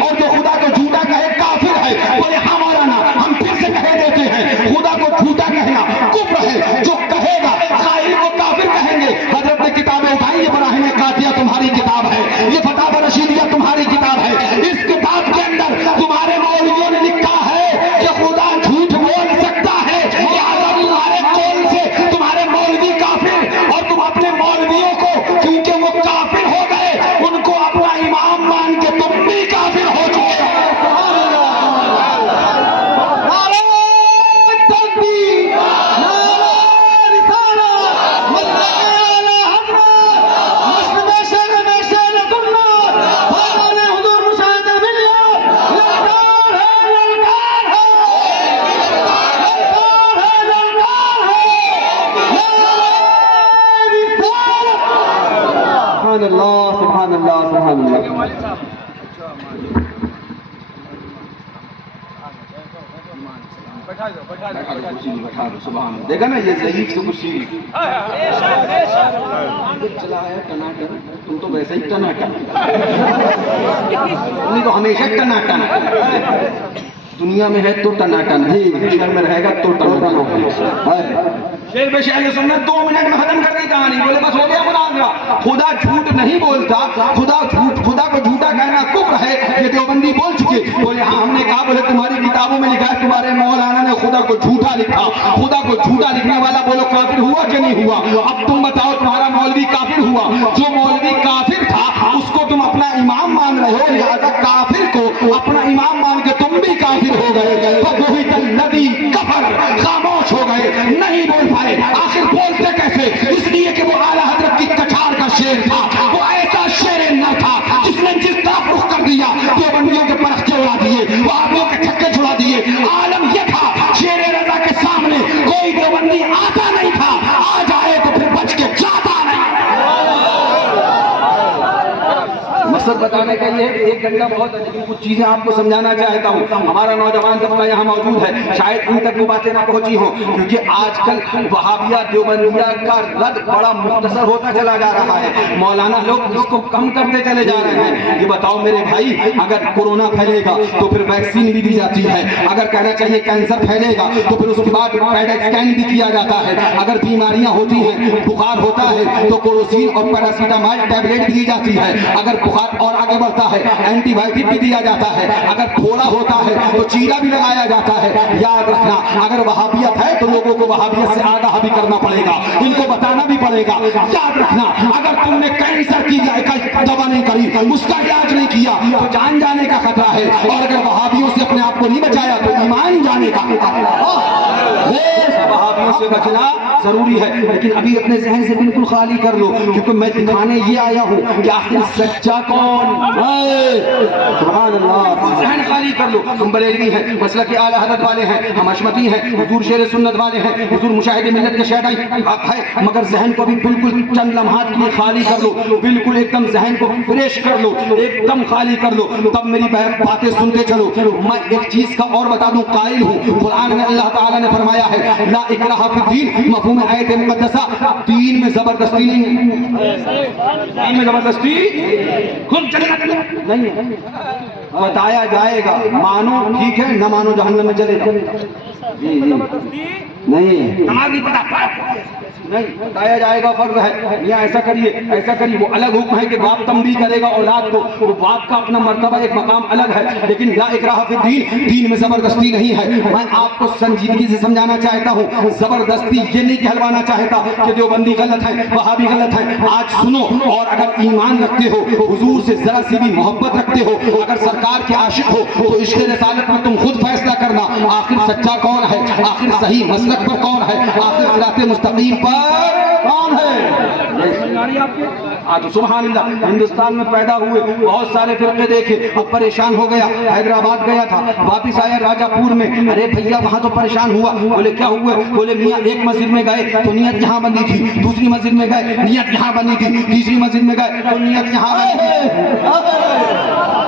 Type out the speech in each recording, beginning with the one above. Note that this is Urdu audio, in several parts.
اور جو خدا کو جھوٹا کہے کافر ہے. بولے ہاں مولانا ہم پھر سے کہہ دیتے ہیں خدا کو جھوٹا کہنا کفر ہے. جو کہے گا قائل کو کافر کہیں گے. حضرت نے کتابیں اٹھائی, یہ براہیم قاطعہ تمہاری کتاب ہے, یہ فتاوی رشیدیہ تمہاری کتاب ہے. اس کتاب کے اندر تمہارے مولویوں نے لکھا ہے کہ خدا جھوٹ بول سکتا ہے, لہٰذا تمہارے قول سے تمہارے مولوی کافر, اور تم اپنے مولویوں کو کیونکہ وہ کافر ہو گئے ان کو اپنا امام مان کے تم بھی کافر ہو چکے ہو. سبحان اللہ سبحان اللہ. دیکھا نا یہ ضعیف سے کچھ چلا ہے ٹناٹن, تم تو ویسے ہی ٹناٹن, تم تو ہمیشہ ٹناٹن. دنیا میں ہے تو ٹناٹن, شہر میں رہے گا تو ٹناٹن. شیر بے شہر سنت 2 منٹ میں ختم کر دی کہانی. بولے بس ہو گیا مناظرہ. خدا جھوٹ نہیں بولتا, خدا کو جھوٹا کہنا کفر ہے, یہ دیوبندی بول چکے. بولے ہاں ہم نے کہا. بولے تمہاری کتابوں میں لکھا ہے, تمہارے مولانا نے خدا کو جھوٹا لکھا. خدا کو جھوٹا لکھنے والا بولو کافر ہوا کہ نہیں ہوا؟ اب تم بتاؤ تمہارا مولوی کافر ہوا. جو مولوی کافر تھا اس کو تم اپنا امام مان رہے ہو, لہذا کافر کو اپنا امام مان کے تم بھی کافر ہو گئے. فبہت الذی کفر, خاموش ہو گئے, نہیں بول پائے. آخر بولتے کیسے؟ اس لیے کہ وہ اعلیٰ حضرت کی کچھار کا شعر تھا. وہ ایسا شعر نہ تھا جس نے جس طرف رخ کر دیا دیوبندیوں کے پرخچے اڑا دیے, وہابیوں کے چھکے چھڑا دیے. عالم یہ تھا شیر رضا کے سامنے کوئی دیوبندی آتا نہیں تھا, آ جائے تو پھر بچ کے جاتا نہیں. مقصد بتانے کا یہ ہے, 1 گھنٹہ بہت ہے, لیکن کچھ چیزیں آپ کو سمجھانا چاہتا ہوں. ہمارا نوجوان طبقہ یہاں موجود ہے, شاید ان تک وہ باتیں نہ پہنچی ہوں, کیونکہ آج کل وہابیہ دیوبندیہ کا رد بڑا مختصر ہوتا چلا جا رہا ہے. مولانا لوگ اس کو کم کرتے چلے جا رہے ہیں. یہ بتاؤ میرے بھائی, اگر کورونا پھیلے گا تو پھر ویکسین بھی دی جاتی ہے. اگر کہنا چاہیے کینسر پھیلے گا تو پھر اس کے بعد پیڈ اسکین بھی کیا جاتا ہے. اگر بیماریاں ہوتی ہیں, بخار ہوتا ہے تو کوروسین اور پیراسیٹامول ٹیبلٹ دی جاتی ہے. اگر بخار اور آگے بڑھتا ہے اینٹی بایوٹک بھی دیا جاتا ہے. اگر پھوڑا ہوتا ہے تو چیرا بھی لگایا جاتا ہے. یاد رکھنا, اگر وہابیت ہے تو لوگوں کو وہابیت سے آگاہ بھی کرنا پڑے گا, ان کو بتانا بھی پڑے گا. یاد رکھنا, اگر تم نے کینسر کی دوا نہیں کری, اس کا علاج نہیں کیا تو جان جانے کا خطرہ ہے. اور اگر وہابیوں سے اپنے آپ کو نہیں بچایا تو ایمان جانے کا وہابیوں سے بچنا ضروری ہے. لیکن ابھی اپنے ذہن سے بالکل خالی کر لو, کیونکہ میں دکھانے یہ آیا ہوں کہ آخر سچا کون ہے. سبحان اللہ, ذہن خالی کر لو. ہم بریلوی ہیں, مسلک کے اعلیٰ حضرت والے ہیں, ہم اشمتی ہیں, حضور شیر سنت والے ہیں, حضور مشاہد ملت کے شیڈائی ہے, مگر ذہن کو بھی بالکل چند لمحات کے لیے خالی کر لو. بالکل ایک دم ذہن کو فریش کر لو, ایک دم خالی کر لو, تب میری باتیں سنتے چلو. میں ایک چیز کا اور بتا دوں, قائل ہوں قرآن میں اللہ تعالیٰ نے فرمایا ہے لا اکراہ فی الدین, مفہوم آیت مقدسہ, دین میں زبردستی نہیں ہے. دین میں زبردستی خود جنت نہیں ہے. بتایا جائے گا, مانو ٹھیک ہے, نہ مانو جہنم میں چلے جاؤ. نہیں نماز نہیں پڑھا نہیں, بتایا جائے گا فرض ہے, یا ایسا کریے ایسا کریے. وہ الگ حکم ہے کہ باپ تنبیہ کرے گا اولاد کو, وہ باپ کا اپنا مرتبہ ایک مقام الگ ہے. لیکن لا اکراہ فی الدین, دین میں زبردستی نہیں ہے. میں آپ کو سنجیدگی سے سمجھانا چاہتا ہوں, زبردستی یہ نہیں کہلوانا چاہتا کہ دیوبندی غلط ہے, وہابی غلط ہے. آج سنو, اور اگر ایمان رکھتے ہو, حضور سے ذرا سی بھی محبت رکھتے ہو, اگر سرکار کے عاشق ہو, تو عشق رسالت میں تم خود فیصلہ کرنا, آخر سچا کون ہے, آخر صحیح مسلک پر کون ہے, آخر صراط مستقیم پر کون ہے. تو سبحان اللہ, ہندوستان میں پیدا ہوئے بہت سارے فرقے دیکھے, اب پریشان ہو گیا. حیدرآباد گیا تھا, واپس آیا راجا پور میں, ارے بھیا وہاں تو پریشان ہوا. بولے کیا ہوا؟ بولے میاں ایک مسجد میں گئے تو نیت یہاں بندی تھی, دوسری مسجد میں گئے نیت یہاں بندی تھی, تیسری مسجد میں گئے تو نیت یہاں بندی تھی.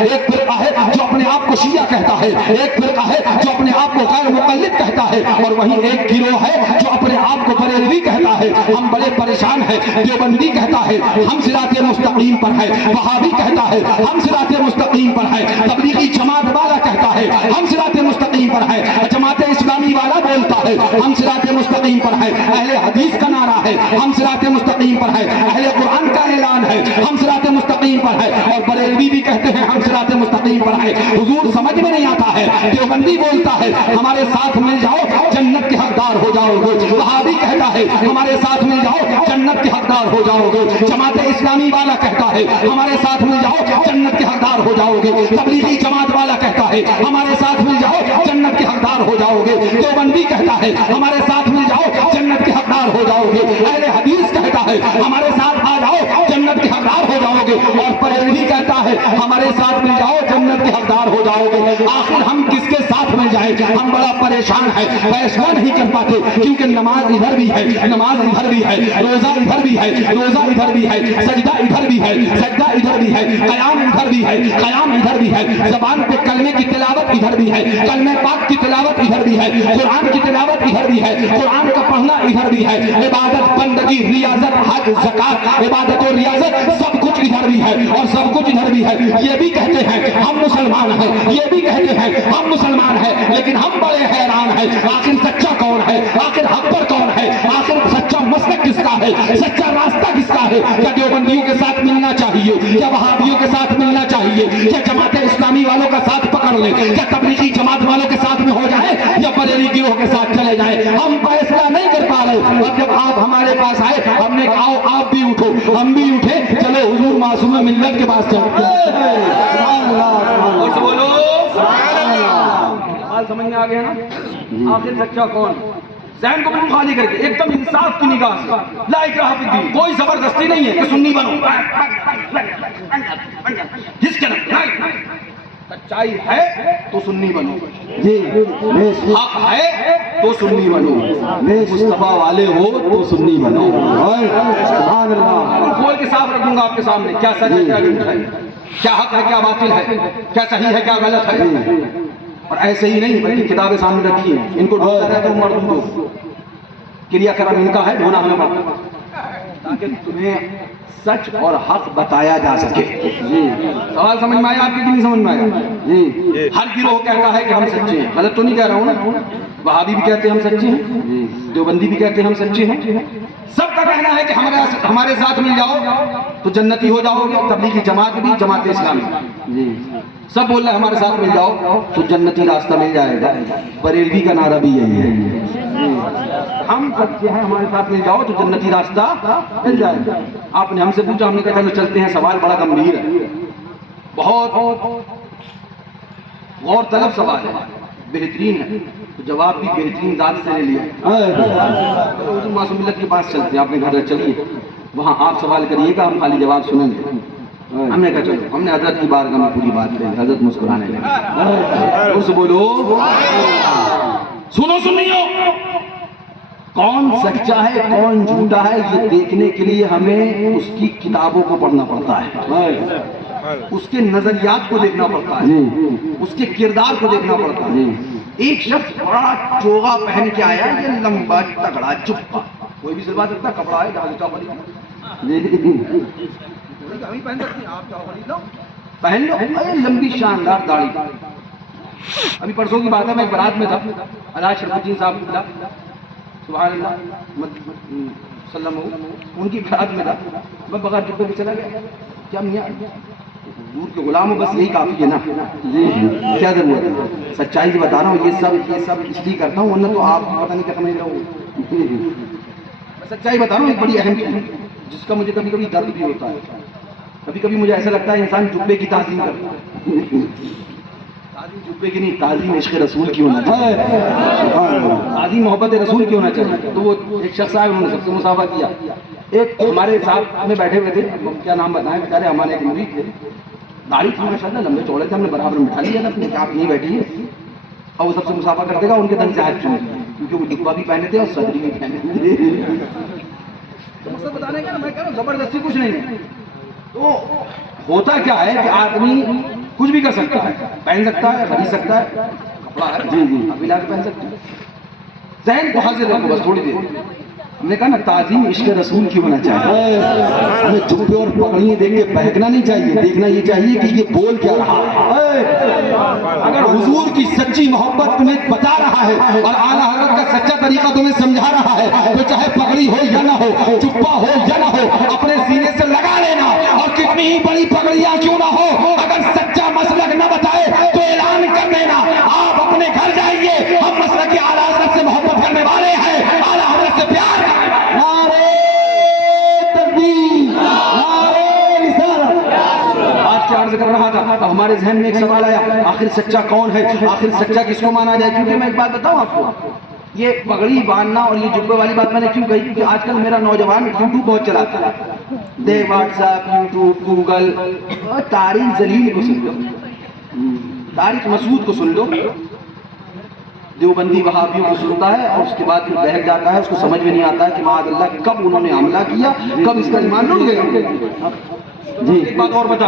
ایک فرقہ ہے جو اپنے آپ کو شیعہ کہتا ہے، ایک فرقہ ہے جو اپنے آپ کو غیر مقلد کہتا ہے، اور وہیں ایک گروہ ہے جو اپنے آپ کو بریلوی کہتا ہے۔ ہم بڑے پریشان ہیں۔ دیوبندی کہتا ہے ہم صراط مستقیم پر ہے، وہابی کہتا ہے ہم صراط مستقیم پر ہے، تبلیغی جماعت والا کہتا ہے ہم صراط مستقیم پر ہے، جماعت اسلامی والا بولتا ہے ہم صراط مستقیم پر ہے، اہل حدیث کا نعرہ ہے ہم صراط مستقیم پر ہے، اہل قرآن کا اعلان ہے ہم صراط مستقیم پر ہے، اور بریلوی بھی کہتے ہیں ہم صراط مستقیم پر ہے۔ حضور سمجھ میں نہیں آتا ہے، دیوبندی بولتا ہے ہمارے ساتھ مل جاؤ جنت کے حقدار ہو جاؤ گے، وہابی کہتا ہے ہمارے ساتھ مل جاؤ جنت کے حقدار ہو جاؤ گے، جماعت اسلامی والا کہتا ہے ہمارے ساتھ مل جاؤ جنت کے حقدار ہو جاؤ گے، تبلیغی جماعت والا کہتا ہے ہمارے ساتھ مل جاؤ جنت کے حقدار ہو جاؤ گے، دیوبندی کہتا ہے ہمارے ساتھ مل جاؤ جنت کے حقدار ہو جاؤ گے، اہل حدیث کہتا ہے ہمارے ساتھ آ جاؤ جنت کے حقدار ہو جاؤ گے، اور بریلوی کہتا ہے ہمارے ساتھ مل جاؤ جنت کے حقدار ہو جاؤ گے۔ آخر ہم کس کے ساتھ مل جائیں؟ ہم بڑا پریشان ہے، فیصلہ نہیں کر پاتے، کیونکہ نماز ادھر بھی ہے، نماز ادھر بھی ہے، روزہ ادھر بھی ہے، روزہ ادھر بھی ہے، سجدہ ادھر بھی ہے، سجدہ ادھر بھی ہے، قیام ادھر بھی ہے، قیام ادھر بھی ہے، زبان پہ کلمے کی تلاوت ادھر بھی ہے، کلمہ پاک کی تلاوت ادھر بھی ہے، قرآن کی تلاوت ادھر بھی ہے، قرآن کا پڑھنا ادھر بھی ہے، عبادت بندگی ریاضت حج زکات عبادت و ریاضت سب کچھ ادھر بھی ہے، اور سب کچھ ادھر بھی ہے۔ یہ بھی کہتے ہیں ہم مسلمان ہیں، یہ بھی کہتے ہیں ہم مسلمان ہیں، لیکن ہم بڑے حیران ہیں آخر سچا کون ہے، آخر حق پر کون ہے، آخر سچا مسلک کس کا ہے، سچا راستہ کس کا ہے؟ کیا دیوبندیوں کے ساتھ ملنا چاہیے، کیا وہابیوں کے ساتھ ملنا چاہیے، کیا جماعت اسلامی والوں کا ساتھ پکڑ لیں، کیا تبلیغی جماعت والوں کے ساتھ میں ہو جائے، یا بریلی گروہ کے ساتھ چلے جائیں؟ ہم فیصلہ نہیں کر پا رہے۔ اب جب آپ ہمارے پاس آئے ہم نے کہا آؤ آپ بھی اٹھو، ہم بھی اٹھے، چلو حضور معصوم ملت کے پاس چلتے ہیں۔ اور سے بولو حال سمجھ میں آ گیا نا؟ آخر سچا کون؟ ذہن کو بالکل خالی کر کے ایک دم انصاف کی نگاہ سے، لا اکراہ فی الدین، کوئی زبردستی نہیں ہے کہ سنی بنو، جس کے سچائی ہے تو سنی بنو، حق ہے تو سنی بنو، مصطفیٰ والے ہو تو سنی بنو۔ سبحان اللہ۔ کھول کے صاف رکھوں گا آپ کے سامنے، کیا سچ ہے کیا جھوٹ ہے، کیا حق ہے کیا باطل ہے، کیا صحیح ہے کیا غلط ہے۔ اور ایسے ہی نہیں بلکہ کتابیں سامنے رکھی ہیں، ان کو ڈھونڈتا رہتا ہوں مردوں کو، کریا کرم ان کا ہے ڈھونا ہمیں پڑتا، تاکہ تمہیں سچ اور حق بتایا جا سکے۔ سوال سمجھ میں آیا آپ کی کہ نہیں سمجھ میں آیا؟ ہر گروہ کہتا ہے کہ ہم سچے ہیں، غلط تو نہیں کہہ رہا ہوں نا؟ وہابی بھی کہتے ہیں ہم سچے ہیں، دیوبندی بھی کہتے ہیں ہم سچے ہیں، سب کا کہنا ہے کہ ہمارے ساتھ مل جاؤ تو جنتی ہو جاؤ گے، تبلیغی جماعت بھی جماعت اسلامی سب بول رہے ہیں ہمارے ساتھ مل جاؤ تو جنتی راستہ مل جائے گا۔ بریلوی کا نعرہ بھی یہی ہے، ہم سچے ہیں ہمارے ساتھ مل جاؤ تو جنتی راستہ مل جائے گا۔ آپ نے ہم سے پوچھا، ہم نے کہا چلو چلتے ہیں، سوال بڑا گمبھیر ہے، بہت غور طلب سوال ہے، بہترین ہے، تو جواب بھی بہترین ذات سے لے لیا۔ حضور معصوم ملت کے پاس چلتے ہیں، آپ نے کہا چلیے وہاں آپ سوال کریے گا، ہم خالی جواب سنیں گے۔ ہم نے کہا چلو، ہم نے حضرت کی بارگاہ میں پوری بات کہی، حضرت مسکرانے لگے، اس بولو سنو سنیو، کون سچا ہے کون جھوٹا ہے یہ دیکھنے کے لیے ہمیں اس کی کتابوں کو پڑھنا پڑتا ہے، اس کے نظریات کو دیکھنا پڑتا ہے، اس کے کردار کو دیکھنا پڑتا ہے۔ ایک شخص بڑا چوغا پہن کے آیا، یہ لمبا تگڑا چپا، کوئی بھی سلوا سکتا کپڑا ہے، جہاں پہن سکتے ہیں آپ، پہن لو، لمبی شاندار داڑھی۔ ابھی پرسوں کی بات ہے، میں ایک بارات میں تھا، الحاج شرف الدین صاحب کی سبحان اللہ سلم، ان کی بارات میں تھا، میں بغیر جبے کے چلا گیا، کیا میاں حضور کے غلام ہو، بس یہی کافی ہے نا، کیا ضرورت ہے؟ سچائی سے بتا رہا ہوں، یہ سب اس لیے کرتا ہوں، ورنہ تو آپ پتہ نہیں کیا سمجھ رہے ہو، سچائی بتا رہا ہوں، ایک بڑی اہم چیز جس کا مجھے کبھی کبھی درد بھی ہوتا ہے، کبھی کبھی مجھے ایسا لگتا ہے انسان جبے کی تعظیم کرتا ہے، تعظیم جبے کی نہیں، تعظیم عشق رسول کی ہونا چاہیے، تعظیم محبت رسول کی ہونا چاہیے۔ تو وہ ایک شخص آئے، انہوں نے سب سے مسافہ کیا، ایک ہمارے ساتھ میں بیٹھے ہوئے تھے، کیا نام بتائیں بیچارے، ہمارے ایک مرید تھے، داڑھی تھی ماشاءاللہ، لمبے چوڑے تھے، ہم نے برابر بٹھا لیا نا، اپنے آپ نہیں بیٹھی ہے، اور وہ سب سے مسافہ کر دے گا، ان کے دن سے ہاتھ چنے، کیونکہ وہ جبہ بھی پہنے تھے اور صدری بھی پہنے تھے۔ تو مقصد بتانے کا نا، میں کہہ رہا ہوں زبردستی کچھ نہیں ہے، تو ہوتا کیا ہے کہ آدمی کچھ بھی کر سکتا ہے، پہن سکتا ہے، خرید سکتا ہے، کپڑا ہے جی جی ابھی لا کے پہن سکتا ہے. ذہن کو حاضر رکھو بس تھوڑی دیر. ہم نے کہا نا تعظیم عشق رسول کی ہونا چاہیے. ہمیں جبے اور پگڑیاں دیکھ کے بہکنا نہیں چاہیے، دیکھنا یہ چاہیے کہ یہ بول کیا رہا ہے. اگر حضور کی سچی محبت تمہیں بتا رہا ہے اور اعلیٰ حضرت کا سچا طریقہ تمہیں سمجھا رہا ہے تو چاہے پگڑی ہو یا نہ ہو، جبہ ہو یا نہ ہو، اپنے سینے سے لگا لینا. اور کتنی ہی بڑی پگڑیاں کیوں نہ ہو، اگر سچا مسلک نہ بتائے تو اعلان کر دینا. آپ اپنے گھر جائیے، ہم مسلک اعلیٰ حضرت سے محبت کرنے والے ہیں، اعلیٰ حضرت سے پیار کرنے والے ہیں. نعرہ تکبیر، نعرہ رسالت. آج کیا عرض کر رہا تھا، اب ہمارے ذہن میں ایک سوال آیا، آخر سچا کون ہے، آخر سچا کس کو مانا جائے. کیونکہ میں ایک بات بتاؤں آپ کو، یہ پگڑی باندھنا اور یہ جبے والی بات میں نے کیوں کہی، کیونکہ آج کل میرا نوجوان یوٹیوب بہت چلاتا ہے. دے واٹس ایپ، یوٹیوب، گوگل. تاریخ ذلیل کو سن لو، تاریخ مسعود کو سن لو، دیوبندی وہابیوں کو سنتا ہے اور اس کے بعد پھر بہک جاتا ہے. اس کو سمجھ میں نہیں آتا ہے کہ معاذ اللہ کب انہوں نے حملہ کیا، کب اس کا ایمان لٹ گیا. جی ایک بات اور بتا